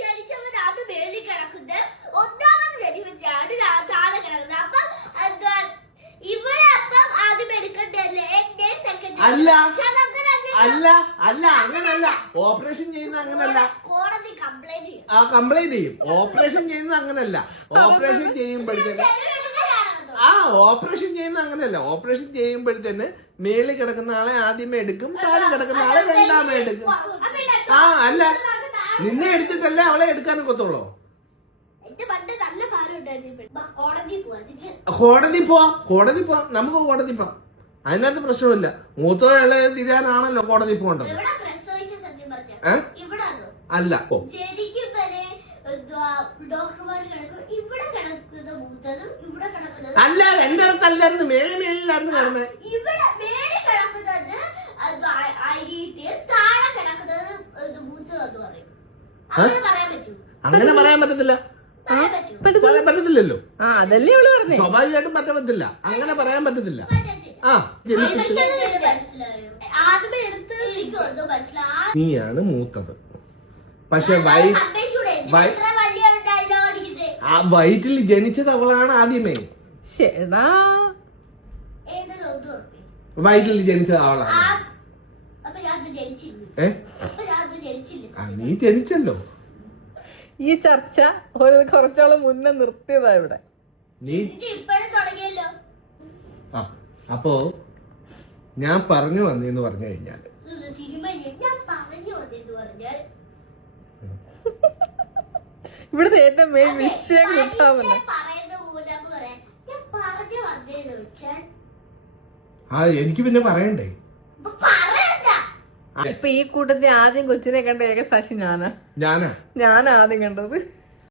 ജനിച്ചവൻ അത് മേളിൽ കിടക്കുന്നത്, ഒന്നാമത് ജനിച്ചവനാണ് താഴെ കിടക്കുന്നത്. അപ്പം ഇവിടെ അപ്പം ആദ്യം എടുക്കണ്ടല്ലേ അല്ല അല്ല അല്ല അങ്ങനല്ല. ഓപ്പറേഷൻ ചെയ്യുന്ന അങ്ങനല്ല. കോടതി കംപ്ലൈന്റ് ചെയ്യും. ഓപ്പറേഷൻ ചെയ്യുന്നത് അങ്ങനല്ല. ഓപ്പറേഷൻ ചെയ്യുമ്പോഴത്തേന് ഓപ്പറേഷൻ ചെയ്യുന്ന അങ്ങനെയല്ല. ഓപ്പറേഷൻ ചെയ്യുമ്പോഴത്തേന് മേളിൽ കിടക്കുന്ന ആളെ ആദ്യമേ എടുക്കും, താഴെ കിടക്കുന്ന ആളെ രണ്ടാമേ എടുക്കും. അല്ല, നിന്നെ എടുത്തിട്ടല്ലേ അവളെ എടുക്കാൻ ഒക്കത്തുള്ളൂ. കോടതി പോവാം. നമുക്ക് കോടതി പോവാം. അതിനകത്ത് പ്രശ്നമില്ല. മൂത്തോളെ തിരിയാനാണല്ലോ കോടതി പോകേണ്ടത്. അല്ല അല്ല, രണ്ടിടത്തല്ലായിരുന്നു. മേളിലായിരുന്നു കിടന്നത്. അങ്ങനെ പറയാൻ പറ്റത്തില്ല. പറ്റത്തില്ലല്ലോ. അതല്ലേ അവള് പറഞ്ഞേ. സ്വാഭാവികമായിട്ടും പറ്റത്തില്ല. അങ്ങനെ പറയാൻ പറ്റത്തില്ല. നീയാണ് മൂത്തത്. പക്ഷെ വയറ്റിൽ ജനിച്ചത് അവളാണ് ആദ്യമേ. വയറ്റിൽ ജനിച്ചത് അവളാണ്. നീ ജനിച്ചല്ലോ. ഈ ചർച്ച കുറച്ചോളം മുന്നേ നിർത്തിയതാ ഇവിടെ. അപ്പോ ഞാൻ പറഞ്ഞു വന്നെന്ന് പറഞ്ഞു കഴിഞ്ഞാല് ഇവിടുത്തെ ഏറ്റവും മെയിൻ വിഷയം കിട്ടാമെന്ന്. എനിക്ക് പിന്നെ പറയണ്ടേ. ഇപ്പൊ ഈ കൂട്ടത്തിൽ ആദ്യം കൊച്ചിനെ കണ്ട ഏക സാക്ഷി ഞാനാ ആദ്യം കണ്ടത്.